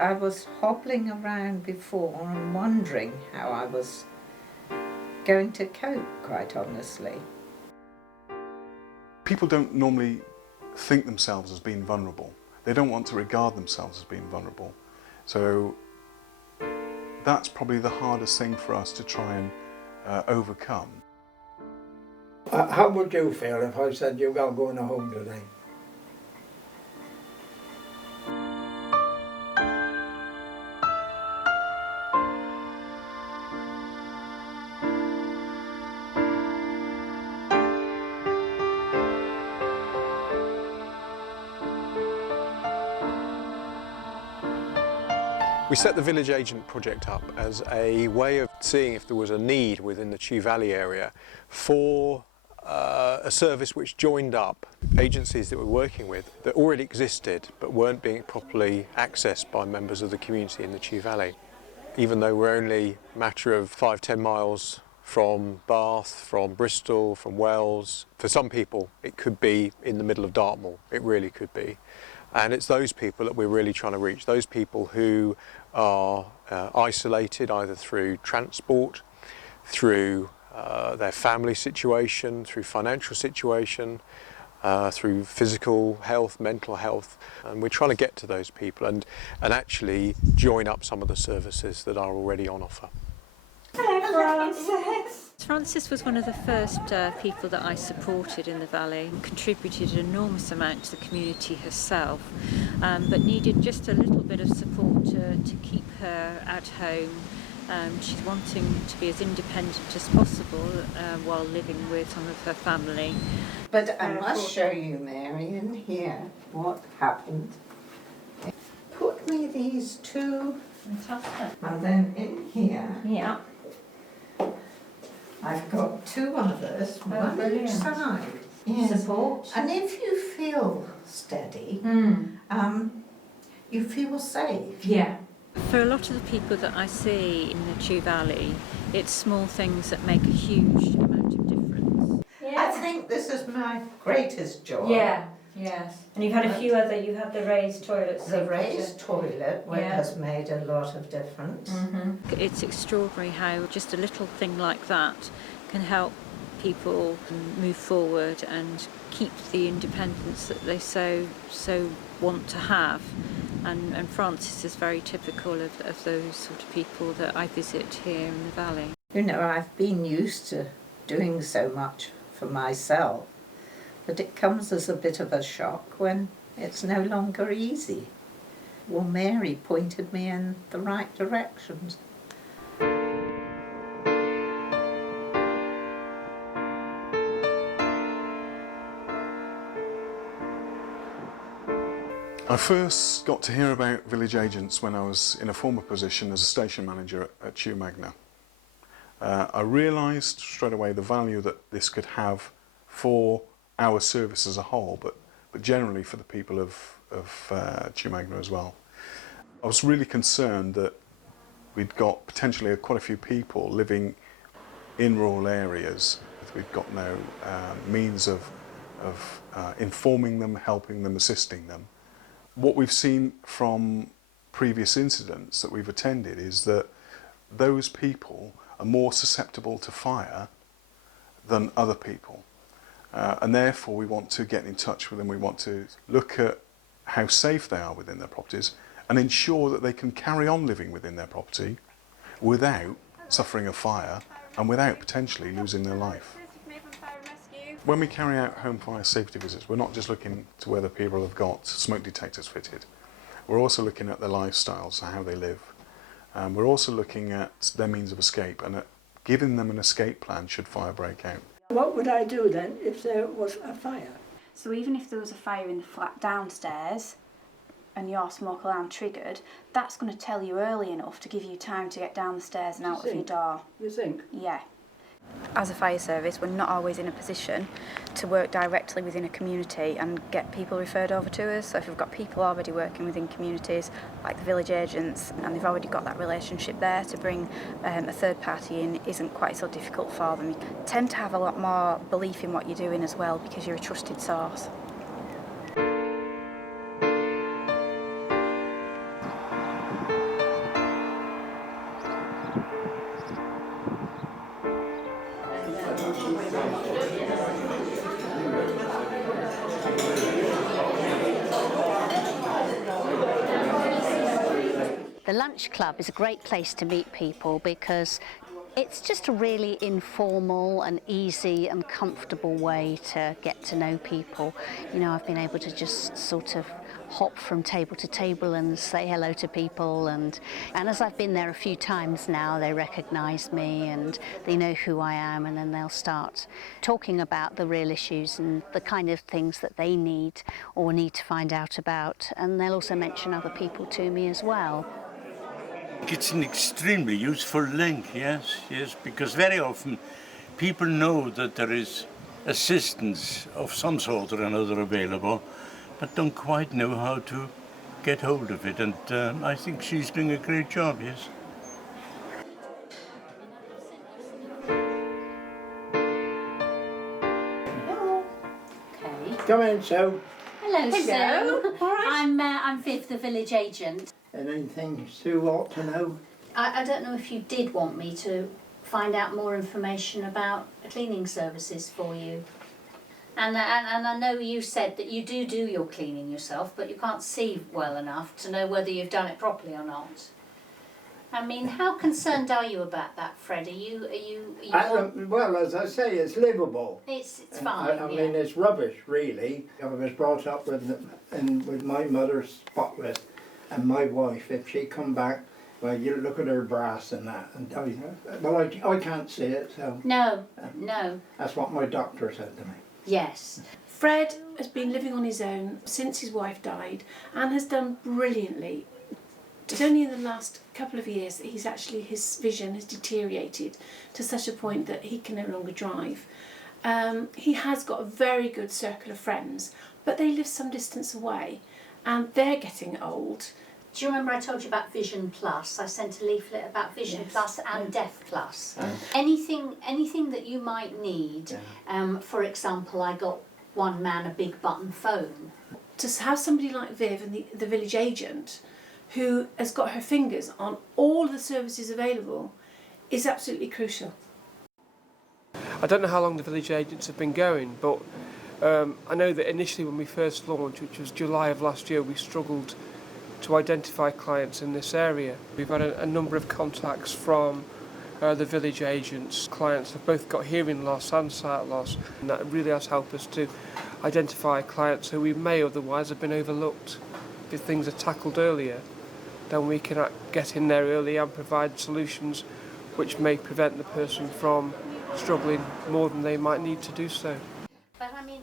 I was hobbling around before and wondering how I was going to cope, quite honestly. People don't normally think themselves as being vulnerable. They don't want to regard themselves as being vulnerable. So that's probably the hardest thing for us to try and overcome. How would you feel if I said you got going home today? We set the Village Agent project up as a way of seeing if there was a need within the Chew Valley area for a service which joined up agencies that we're working with that already existed but weren't being properly accessed by members of the community in the Chew Valley. Even though we're only a matter of 5–10 miles from Bath, from Bristol, from Wells, for some people it could be in the middle of Dartmoor, it really could be. And it's those people that we're really trying to reach, those people who are isolated either through transport, through their family situation, through financial situation, through physical health, mental health. And we're trying to get to those people and actually join up some of the services that are already on offer. Hello, Frances. Frances was one of the first people that I supported in the valley and contributed an enormous amount to the community herself, but needed just a little bit of support to keep her at home. She's wanting to be as independent as possible while living with some of her family. But I must show you, Marion, here what happened. Put me these two, Fantastic. and then in here Yeah. I've got two others, one brilliant. each side. Yes. Support. And if you feel steady, you feel safe. Yeah. For a lot of the people that I see in the Chew Valley, it's small things that make a huge amount of difference. I think this is my greatest joy. Yeah, yes. And you've had a few other, you've had the raised toilets. The raised toilet Yeah. has made a lot of difference. It's extraordinary how just a little thing like that can help people move forward and keep the independence that they so want to have. And Frances is very typical of those sort of people that I visit here in the valley. You know, I've been used to doing so much for myself, but it comes as a bit of a shock when it's no longer easy. Well, Mary pointed me in the right directions. I first got to hear about village agents when I was in a former position as a station manager at Chew Magna. I realised straight away the value that this could have for our service as a whole, but generally for the people of Chew Magna as well. I was really concerned that we'd got potentially quite a few people living in rural areas. We've got no means of informing them, helping them, assisting them. What we've seen from previous incidents that we've attended is that those people are more susceptible to fire than other people. And therefore we want to get in touch with them, we want to look at how safe they are within their properties and ensure that they can carry on living within their property without suffering a fire and without potentially losing their life. When we carry out home fire safety visits, we're not just looking to whether people have got smoke detectors fitted. We're also looking at their lifestyles, how they live. We're also looking at their means of escape and at giving them an escape plan should fire break out. What would I do then if there was a fire? So even if there was a fire in the flat downstairs and your smoke alarm triggered, that's going to tell you early enough to give you time to get down the stairs and out of your door. You think? Yeah. As a fire service, we're not always in a position to work directly within a community and get people referred over to us. So if we've got people already working within communities, like the village agents, and they've already got that relationship there, to bring a third party in isn't quite so difficult for them. You tend to have a lot more belief in what you're doing as well because you're a trusted source. lunch club is a great place to meet people because it's just a really informal and easy and comfortable way to get to know people. You know, I've been able to just sort of hop from table to table and say hello to people, and as I've been there a few times now, they recognise me and they know who I am, and then they'll start talking about the real issues and the kind of things that they need or need to find out about, and they'll also mention other people to me as well. It's an extremely useful link, yes, because very often people know that there is assistance of some sort or another available, but don't quite know how to get hold of it, and I think she's doing a great job, yes. Hello. Okay. Come in, Sue. Hello, Sue. All right. I'm Viv, the village agent. Anything Sue ought to know? I don't know if you did want me to find out more information about cleaning services for you. And I know you said that you do your cleaning yourself, but you can't see well enough to know whether you've done it properly or not. I mean, how concerned are you about that, Fred? Are you Well, as I say, it's livable. It's fine. I mean, it's rubbish, really. I was brought up with my mother's spotless, and my wife, if she come back, well, you look at her brass and that, and I can't see it, so... No. That's what my doctor said to me. Yes. Fred has been living on his own since his wife died and has done brilliantly. It's only in the last couple of years that his vision has deteriorated to such a point that he can no longer drive. He has got a very good circle of friends, but they live some distance away and they're getting old. Do you remember I told you about Vision Plus? I sent a leaflet about Vision Plus and Deaf Plus. Anything that you might need. For example, I got one man a big button phone. To have somebody like Viv and the village agent who has got her fingers on all the services available is absolutely crucial. I don't know how long the village agents have been going, but I know that initially when we first launched, which was July of last year, we struggled to identify clients in this area. We've had a number of contacts from the village agents. Clients have both got hearing loss and sight loss, and that really has helped us to identify clients who we may otherwise have been overlooked. If things are tackled earlier, then we can get in there early and provide solutions which may prevent the person from struggling more than they might need to do so.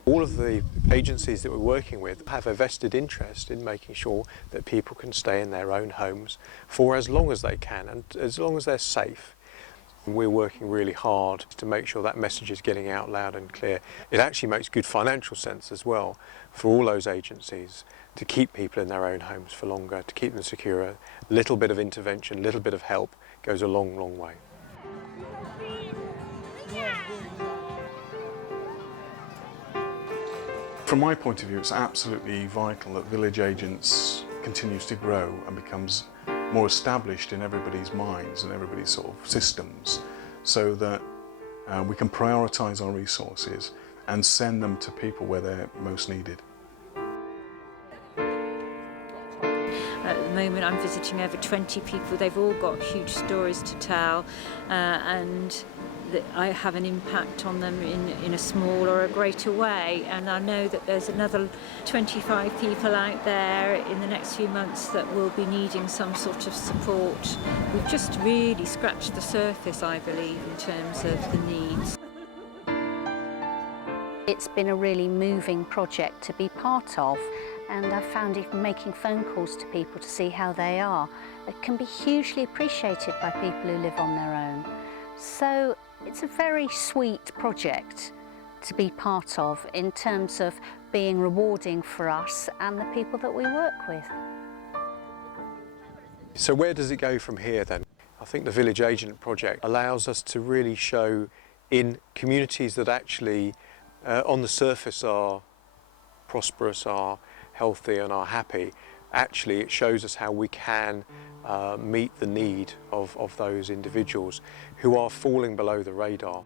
All of the agencies that we're working with have a vested interest in making sure that people can stay in their own homes for as long as they can and as long as they're safe. We're working really hard to make sure that message is getting out loud and clear. It actually makes good financial sense as well for all those agencies to keep people in their own homes for longer, to keep them secure. A little bit of intervention, a little bit of help goes a long, long way. From my point of view, it's absolutely vital that village agents continues to grow and becomes more established in everybody's minds and everybody's sort of systems, so that we can prioritise our resources and send them to people where they're most needed. At the moment I'm visiting over 20 people. They've all got huge stories to tell, and that I have an impact on them in a small or a greater way, and I know that there's another 25 people out there in the next few months that will be needing some sort of support. We've just really scratched the surface, I believe, in terms of the needs. It's been a really moving project to be part of, and I've found even making phone calls to people to see how they are, it can be hugely appreciated by people who live on their own. So it's a very sweet project to be part of in terms of being rewarding for us and the people that we work with. So where does it go from here then? I think the Village Agent project allows us to really show in communities that actually on the surface are prosperous, are healthy and are happy. Actually it shows us how we can meet the need of those individuals who are falling below the radar.